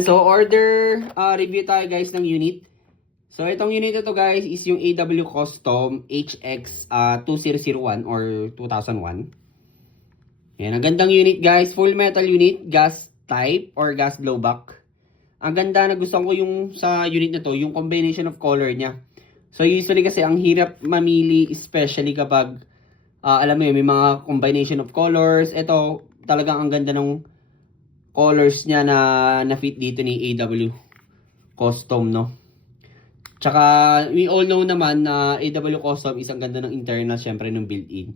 So, order review tayo guys ng unit. So, itong unit na to guys is yung AW Custom HX 2001 or 2001. Yan, ang gandang unit guys. Full metal unit, gas type or gas blowback. Ang ganda na gusto ko yung sa unit na to, yung combination of color niya. So, usually kasi ang hirap mamili, especially kapag, alam mo yun, may mga combination of colors. Ito, talagang ang ganda ng colors niya na fit dito ni AW Custom, no? Tsaka, we all know naman na AW Custom is ang ganda ng internal, syempre, ng built-in.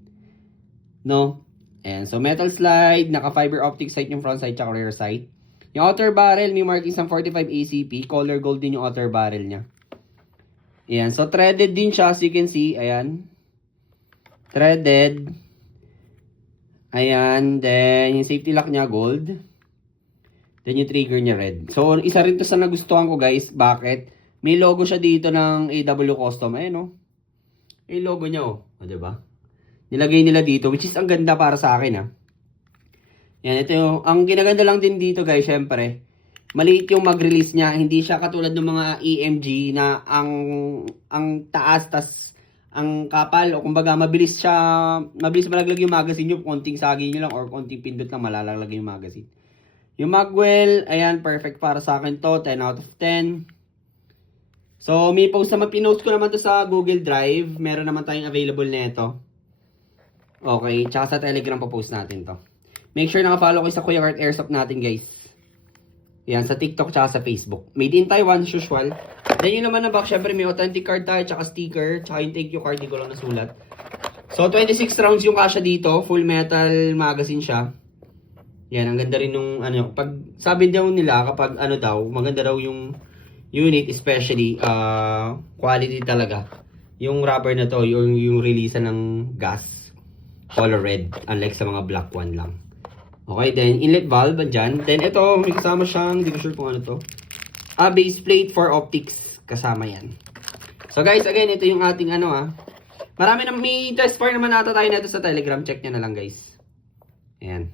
No? And so, metal slide, naka-fiber optic sight yung front side tsaka rear side. Yung outer barrel, may markings ng 45 ACP. Color gold din yung outer barrel niya. Ayan. So, threaded din siya, as you can see. Ayan. Threaded. Ayan. Then, yung safety lock niya, gold. Then, yung trigger niya, red. So, isa rin to sa nagustuhan ko, guys. Bakit? May logo siya dito ng AW Custom. Ayan, oh. May logo niya, oh. O, diba? Nilagay nila dito, which is ang ganda para sa akin, ah. Yan, ito yung, ang ginaganda lang din dito, guys, syempre. Maliit yung mag-release niya. Hindi siya katulad ng mga EMG na ang taas, tas ang kapal. O kumbaga, mabilis malaglag yung magazine nyo. Konting sagi nyo lang or konting pindot lang malalaglag yung magazine. Yung magwell, ayan, perfect para sa akin to. 10 out of 10. So, may post naman, pinost ko naman to sa Google Drive. Meron naman tayong available nito. Okay, tsaka sa Telegram pa post natin to. Make sure naka-follow kayo sa Kuya Kurt Airsoft natin, guys. Yan, sa TikTok tsaka sa Facebook. Made in Taiwan, as usual. Then yun naman na back, syempre may authentic card tayo, tsaka sticker, tsaka yung thank you card, di ko lang nasulat. So, 26 rounds yung kasya dito. Full metal magazine siya. Yan, ang ganda rin nung, pag sabi daw nila, kapag maganda daw yung unit, especially, quality talaga. Yung rubber na to, yung release ng gas, color red, unlike sa mga black one lang. Okay, then inlet valve dyan. Then ito, may kasama siyang, hindi ko sure kung ano to. Base plate for optics, kasama yan. So guys, again, ito yung ating Marami na, may test fire naman nata tayo nito sa Telegram. Check nyo na lang guys. Ayan.